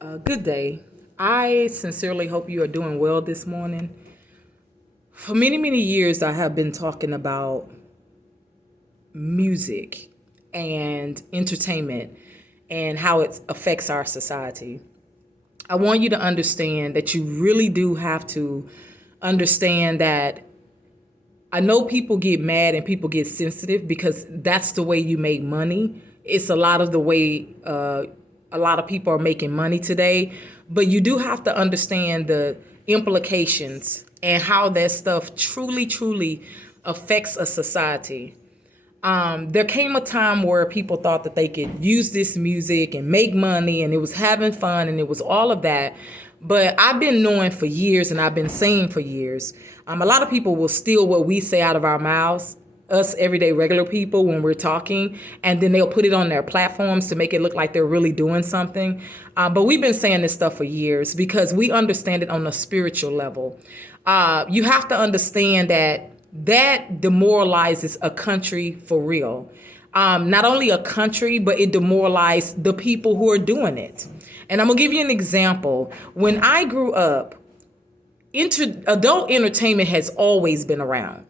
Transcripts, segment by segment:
Good day. I sincerely hope you are doing well this morning. For many, many years, I have been talking about music and entertainment and how it affects our society. I want you to understand that you really do have to understand that I know people get mad and people get sensitive because that's the way you make money. It's a lot of the way a lot of people are making money today. But you do have to understand the implications and how that stuff truly, truly affects a society. There came a time where people thought that they could use this music and make money and it was having fun and it was all of that. But I've been knowing for years and I've been saying for years, a lot of people will steal what we say out of our mouths, us everyday regular people when we're talking, and then they'll put it on their platforms to make it look like they're really doing something. But we've been saying this stuff for years because we understand it on a spiritual level. You have to understand that demoralizes a country for real. Not only a country, but it demoralized the people who are doing it. And I'm gonna give you an example. When I grew up, adult entertainment has always been around.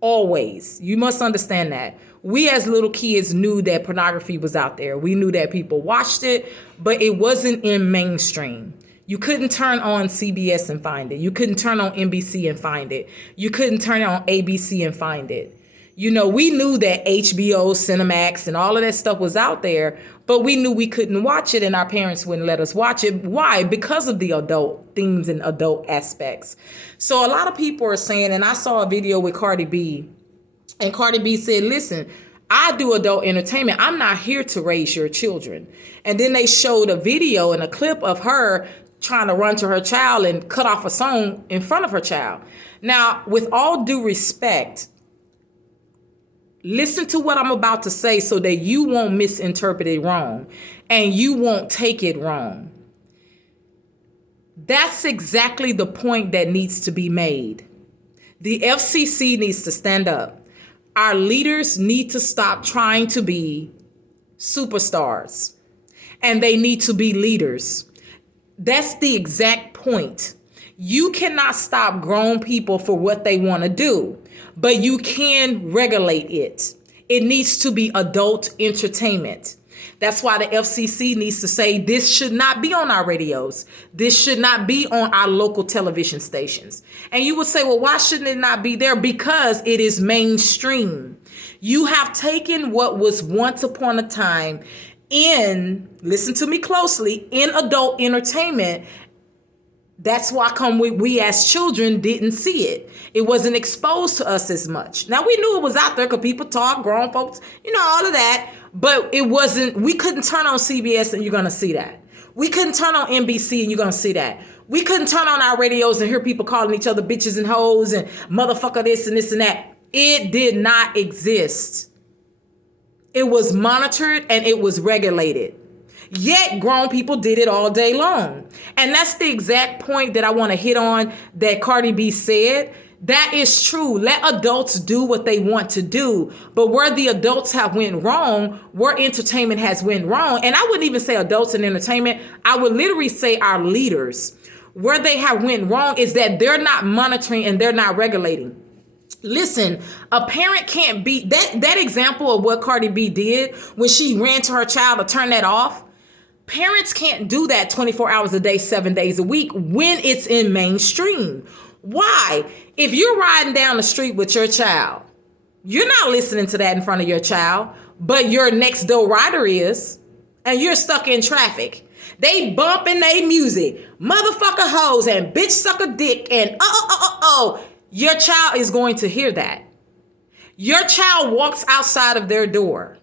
Always. You must understand that. We as little kids knew that pornography was out there. We knew that people watched it, but it wasn't in mainstream. You couldn't turn on CBS and find it. You couldn't turn on NBC and find it. You couldn't turn on ABC and find it. You know, we knew that HBO, Cinemax, and all of that stuff was out there, but we knew we couldn't watch it and our parents wouldn't let us watch it. Why? Because of the adult themes and adult aspects. So a lot of people are saying, and I saw a video with Cardi B, and Cardi B said, listen, I do adult entertainment. I'm not here to raise your children. And then they showed a video and a clip of her trying to run to her child and cut off a song in front of her child. Now, with all due respect, listen to what I'm about to say so that you won't misinterpret it wrong and you won't take it wrong. That's exactly the point that needs to be made. The FCC needs to stand up. Our leaders need to stop trying to be superstars and they need to be leaders. That's the exact point. You cannot stop grown people for what they want to do, but you can regulate it. It needs to be adult entertainment. That's why the FCC needs to say this should not be on our radios. This should not be on our local television stations. And you would say, well, why shouldn't it not be there? Because it is mainstream. You have taken what was once upon a time listen to me closely, in adult entertainment. That's why we as children didn't see it. It wasn't exposed to us as much. Now we knew it was out there because people talk, grown folks, all of that. But we couldn't turn on CBS and you're going to see that. We couldn't turn on NBC and you're going to see that. We couldn't turn on our radios and hear people calling each other bitches and hoes and motherfucker this and this and that. It did not exist. It was monitored and it was regulated. Yet grown people did it all day long. And that's the exact point that I want to hit on that Cardi B said. That is true. Let adults do what they want to do. But where the adults have went wrong, where entertainment has went wrong, and I wouldn't even say adults in entertainment, I would literally say our leaders. Where they have went wrong is that they're not monitoring and they're not regulating. Listen, a parent can't be that example of what Cardi B did when she ran to her child to turn that off. Parents can't do that 24 hours a day, 7 days a week when it's in mainstream. Why? If you're riding down the street with your child, you're not listening to that in front of your child, but your next door rider is, and you're stuck in traffic. They bumping their music, motherfucker hoes and bitch suck a dick and your child is going to hear that. Your child walks outside of their door.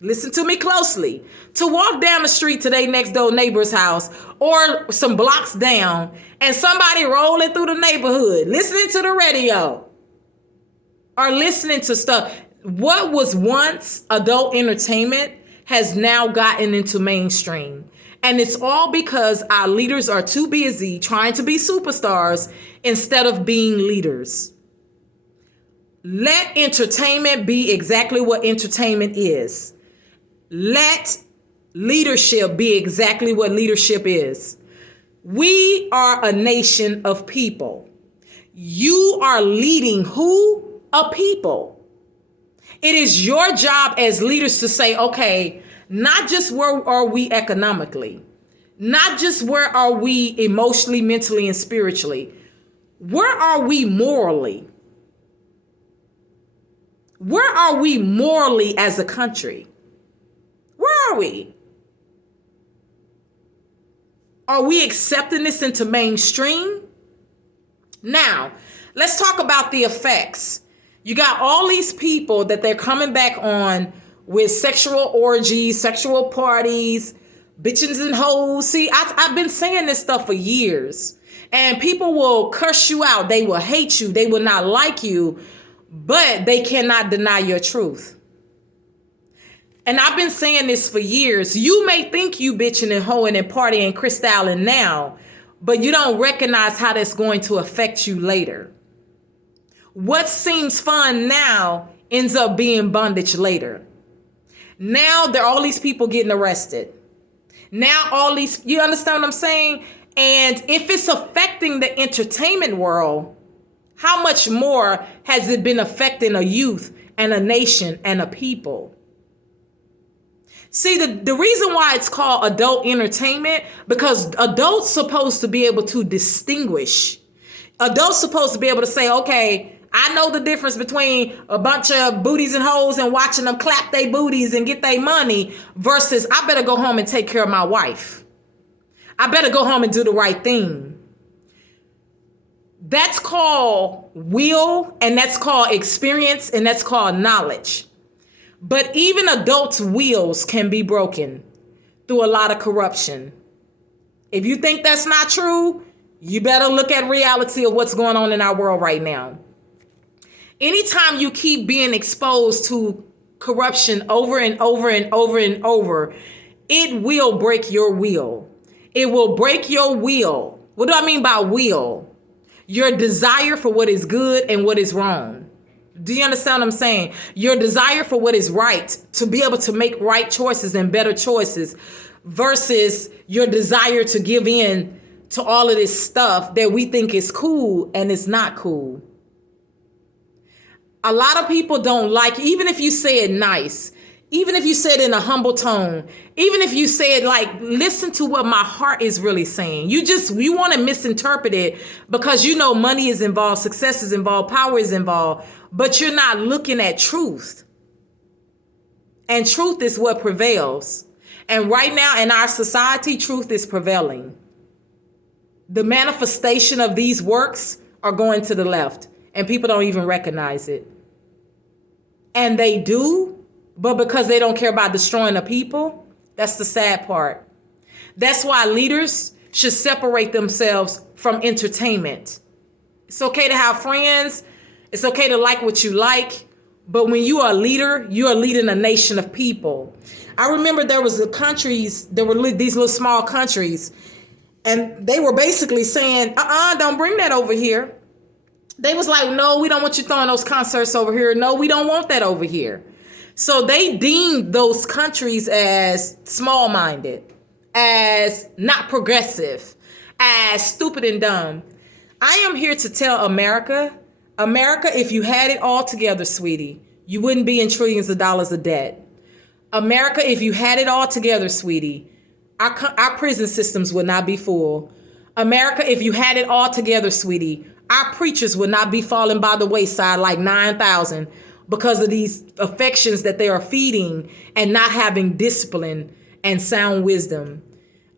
Listen to me closely. To walk down the street to their next door neighbor's house or some blocks down and somebody rolling through the neighborhood, listening to the radio or listening to stuff. What was once adult entertainment has now gotten into mainstream. And it's all because our leaders are too busy trying to be superstars instead of being leaders. Let entertainment be exactly what entertainment is. Let leadership be exactly what leadership is. We are a nation of people. You are leading who? A people. It is your job as leaders to say, okay, not just where are we economically, not just where are we emotionally, mentally, and spiritually. Where are we morally? Where are we morally as a country? Where are we? Are we accepting this into mainstream? Now, let's talk about the effects. You got all these people that they're coming back on with sexual orgies, sexual parties, bitches and hoes. See, I've been saying this stuff for years. And people will curse you out. They will hate you. They will not like you. But they cannot deny your truth. And I've been saying this for years. You may think you bitching and hoeing and partying and crystalling now, but you don't recognize how that's going to affect you later. What seems fun now ends up being bondage later. Now there are all these people getting arrested. Now all these, you understand what I'm saying? And if it's affecting the entertainment world, how much more has it been affecting a youth and a nation and a people? See, the reason why it's called adult entertainment, because adults supposed to be able to distinguish. Adults supposed to be able to say, okay, I know the difference between a bunch of booties and hoes and watching them clap their booties and get their money versus I better go home and take care of my wife. I better go home and do the right thing. That's called will, and that's called experience, and that's called knowledge. But even adults' wills can be broken through a lot of corruption. If you think that's not true, you better look at reality of what's going on in our world right now. Anytime you keep being exposed to corruption over and over and over and over, it will break your will. It will break your will. What do I mean by will? Your desire for what is good and what is wrong. Do you understand what I'm saying? Your desire for what is right, to be able to make right choices and better choices versus your desire to give in to all of this stuff that we think is cool and it's not cool. A lot of people don't like, even if you say it nice, even if you say it in a humble tone, even if you say it like, listen to what my heart is really saying. You want to misinterpret it because you know money is involved, success is involved, power is involved, but you're not looking at truth. And truth is what prevails. And right now in our society, truth is prevailing. The manifestation of these works are going to the left, and people don't even recognize it. And they do, but because they don't care about destroying the people, that's the sad part. That's why leaders should separate themselves from entertainment. It's okay to have friends. It's okay to like what you like. But when you are a leader, you are leading a nation of people. I remember there were these little small countries, and they were basically saying, don't bring that over here. They was like, no, we don't want you throwing those concerts over here. No, we don't want that over here. So they deemed those countries as small-minded, as not progressive, as stupid and dumb. I am here to tell America, if you had it all together, sweetie, you wouldn't be in trillions of dollars of debt. America, if you had it all together, sweetie, our prison systems would not be full. America, if you had it all together, sweetie, our preachers would not be falling by the wayside like 9,000 because of these affections that they are feeding and not having discipline and sound wisdom.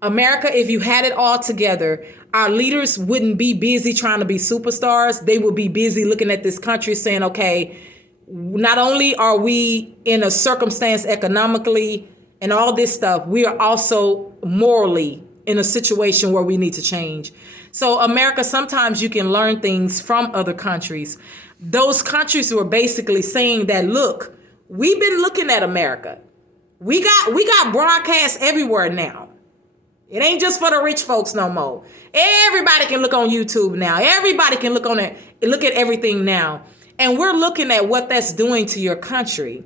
America, if you had it all together, our leaders wouldn't be busy trying to be superstars. They would be busy looking at this country saying, okay, not only are we in a circumstance economically and all this stuff, we are also morally in a situation where we need to change. So America, sometimes you can learn things from other countries. Those countries were basically saying that, look, we've been looking at America. We got broadcasts everywhere now. It ain't just for the rich folks no more. Everybody can look on YouTube now. Everybody can look at everything now. And we're looking at what that's doing to your country.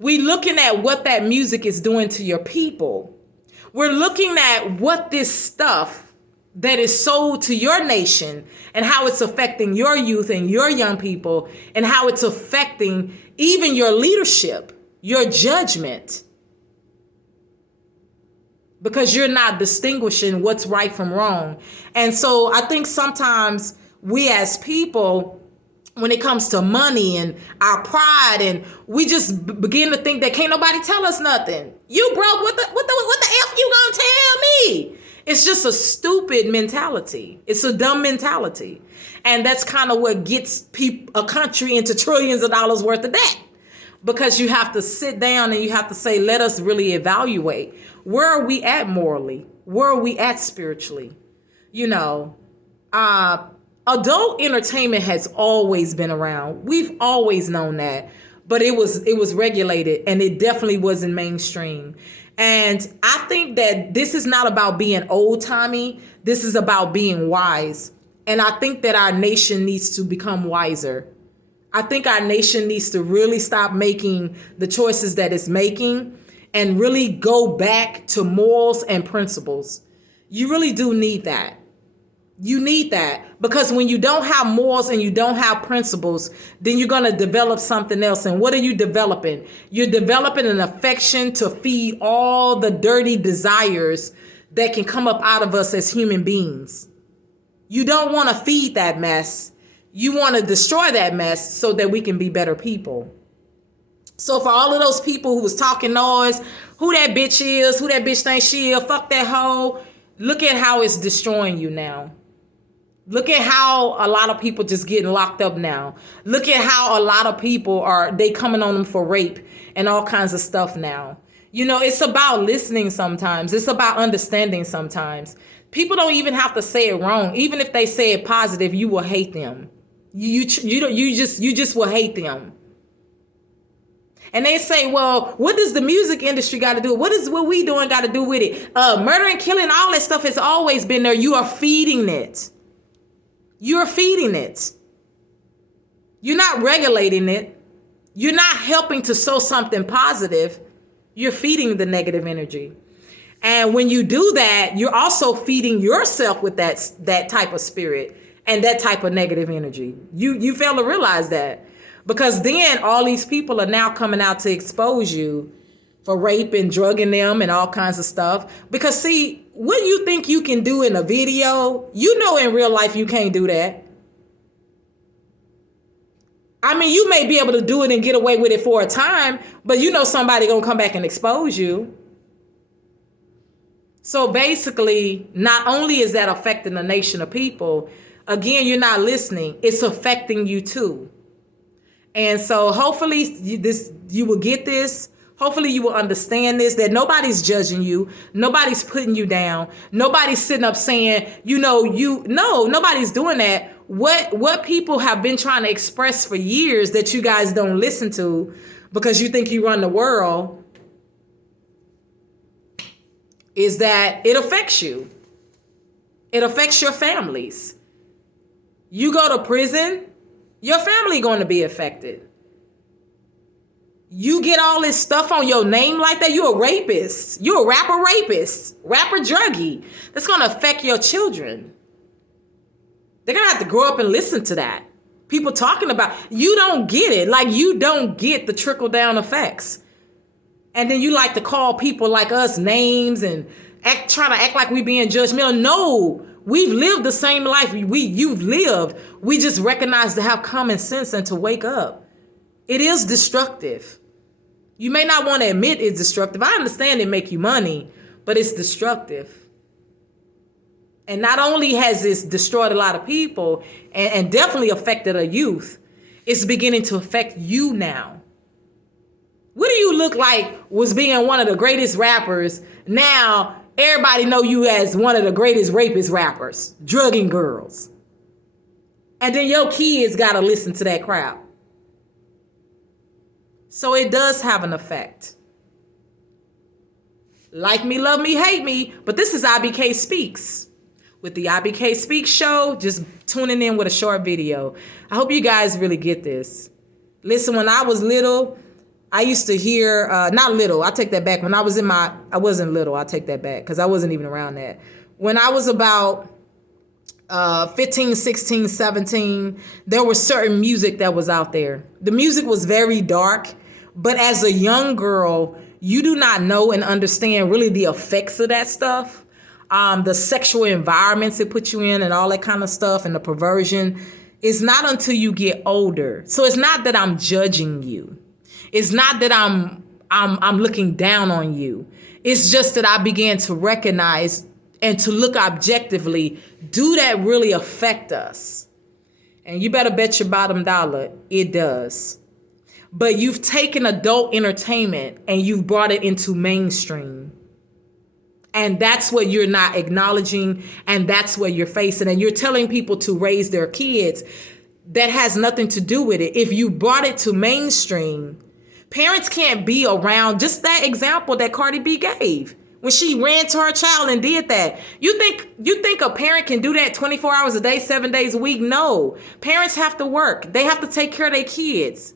We're looking at what that music is doing to your people. We're looking at what this stuff that is sold to your nation and how it's affecting your youth and your young people and how it's affecting even your leadership, your judgment. Because you're not distinguishing what's right from wrong. And so I think sometimes we as people, when it comes to money and our pride, and we just begin to think that can't nobody tell us nothing. You broke, what the F you gonna tell me? It's just a stupid mentality. It's a dumb mentality. And that's kind of what gets a country into trillions of dollars worth of debt. Because you have to sit down and you have to say, let us really evaluate. Where are we at morally? Where are we at spiritually? You know, adult entertainment has always been around. We've always known that, but it was regulated, and it definitely wasn't mainstream. And I think that this is not about being old-timey. This is about being wise. And I think that our nation needs to become wiser. I think our nation needs to really stop making the choices that it's making and really go back to morals and principles. You really do need that. You need that, because when you don't have morals and you don't have principles, then you're going to develop something else. And what are you developing? You're developing an affection to feed all the dirty desires that can come up out of us as human beings. You don't want to feed that mess. You want to destroy that mess so that we can be better people. So for all of those people who was talking noise, who that bitch is, who that bitch thinks she is, fuck that hoe, look at how it's destroying you now. Look at how a lot of people just getting locked up now. Look at how a lot of people they coming on them for rape and all kinds of stuff now. You know, it's about listening sometimes. It's about understanding sometimes. People don't even have to say it wrong. Even if they say it positive, you will hate them. You just will hate them. And they say, well, what does the music industry got to do? What we doing got to do with it? Murder and killing, all that stuff has always been there. You are feeding it. You're feeding it. You're not regulating it. You're not helping to sow something positive. You're feeding the negative energy. And when you do that, you're also feeding yourself with that type of spirit and that type of negative energy. You fail to realize that. Because then all these people are now coming out to expose you for rape and drugging them and all kinds of stuff. Because see, what you think you can do in a video, you know in real life you can't do that. I mean, you may be able to do it and get away with it for a time, but you know somebody gonna come back and expose you. So basically, not only is that affecting a nation of people, again, you're not listening, it's affecting you too. And so hopefully you will get this. Hopefully you will understand this, that nobody's judging you. Nobody's putting you down. Nobody's sitting up saying, nobody's doing that. What people have been trying to express for years that you guys don't listen to because you think you run the world is that it affects you. It affects your families. You go to prison, your family going to be affected. You get all this stuff on your name like that, you're a rapist. You're a rapper rapist, rapper druggie. That's going to affect your children. They're going to have to grow up and listen to that. People talking about, you don't get it. Like, you don't get the trickle down effects. And then you like to call people like us names and trying to act like we being judgmental. No, we've lived the same life you've lived. We just recognize to have common sense and to wake up. It is destructive. You may not want to admit it's destructive. I understand it make you money, but it's destructive. And not only has this destroyed a lot of people and definitely affected a youth, it's beginning to affect you now. What do you look like was being one of the greatest rappers? Now everybody know you as one of the greatest rapist rappers, drugging girls. And then your kids got to listen to that crowd. So it does have an effect. Like me, love me, hate me. But this is Abike Speaks. With the Abike Speaks show, just tuning in with a short video. I hope you guys really get this. Listen, when I was little, I used to hear, not little, I take that back. When I was I wasn't little, I take that back because I wasn't even around that. When I was about 15, 16, 17, there was certain music that was out there. The music was very dark, but as a young girl, you do not know and understand really the effects of that stuff. The sexual environments it puts you in and all that kind of stuff and the perversion. It's not until you get older. So it's not that I'm judging you. It's not that I'm looking down on you. It's just that I began to recognize and to look objectively, do that really affect us? And you better bet your bottom dollar it does. But you've taken adult entertainment and you've brought it into mainstream. And that's what you're not acknowledging, and that's what you're facing. And you're telling people to raise their kids. That has nothing to do with it. If you brought it to mainstream, parents can't be around. Just that example that Cardi B gave. When she ran to her child and did that. You think a parent can do that 24 hours a day, 7 days a week? No. Parents have to work. They have to take care of their kids.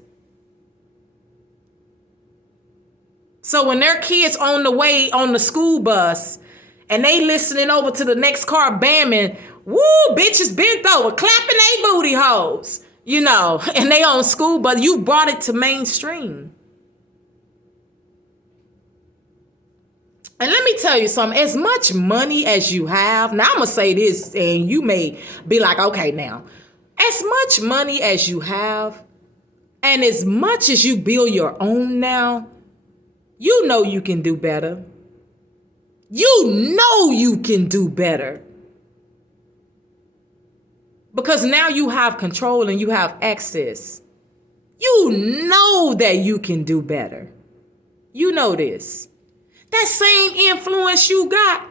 So when their kids on the way on the school bus and they listening over to the next car bamming, woo, bitches bent over, clapping they booty holes, and they on school bus, you brought it to mainstream. And let me tell you something, as much money as you have, now I'm going to say this, and you may be like, okay, now, as much money as you have, and as much as you build your own now, you know you can do better. You know you can do better. Because now you have control and you have access. You know that you can do better. You know this. That same influence you got,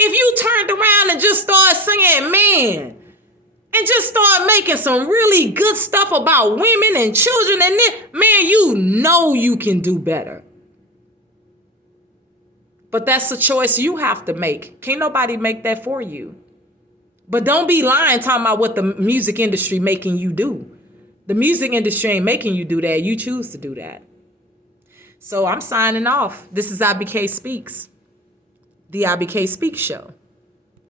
if you turned around and just started singing, man, and just start making some really good stuff about women and children, and then, man, you know you can do better. But that's a choice you have to make. Can't nobody make that for you. But don't be lying talking about what the music industry making you do. The music industry ain't making you do that. You choose to do that. So I'm signing off. This is Abike Speaks, the Abike Speaks Show.